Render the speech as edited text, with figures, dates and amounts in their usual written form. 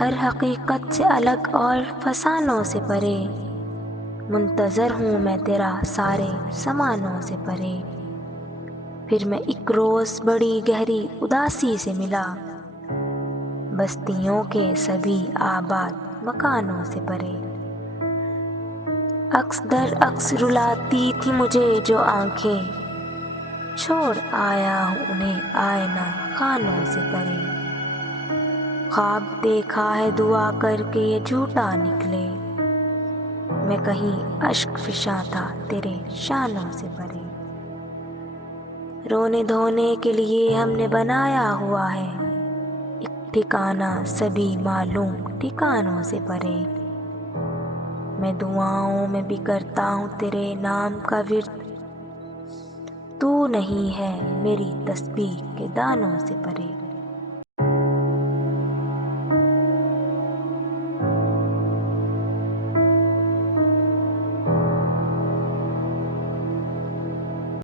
ہر حقیقت سے الگ اور فسانوں سے پرے، منتظر ہوں میں تیرا سارے زمانوں سے پرے۔ پھر میں ایک روز بڑی گہری اداسی سے ملا، بستیوں کے سبھی آباد مکانوں سے پرے۔ عکس در عکس رلاتی تھی مجھے جو آنکھیں، چھوڑ آیا ہوں انہیں آئینہ خانوں سے پرے۔ خواب دیکھا ہے دعا کر کے یہ جھوٹا نکلے، میں کہیں اشک فشاں تھا تیرے شانوں سے پرے۔ رونے دھونے کے لیے ہم نے بنایا ہوا ہے ایک ٹھکانہ سبھی معلوم ٹھکانوں سے پرے۔ میں دعاؤں میں بھی کرتا ہوں تیرے نام کا ورد، تو نہیں ہے میری تسبیح کے دانوں سے پرے۔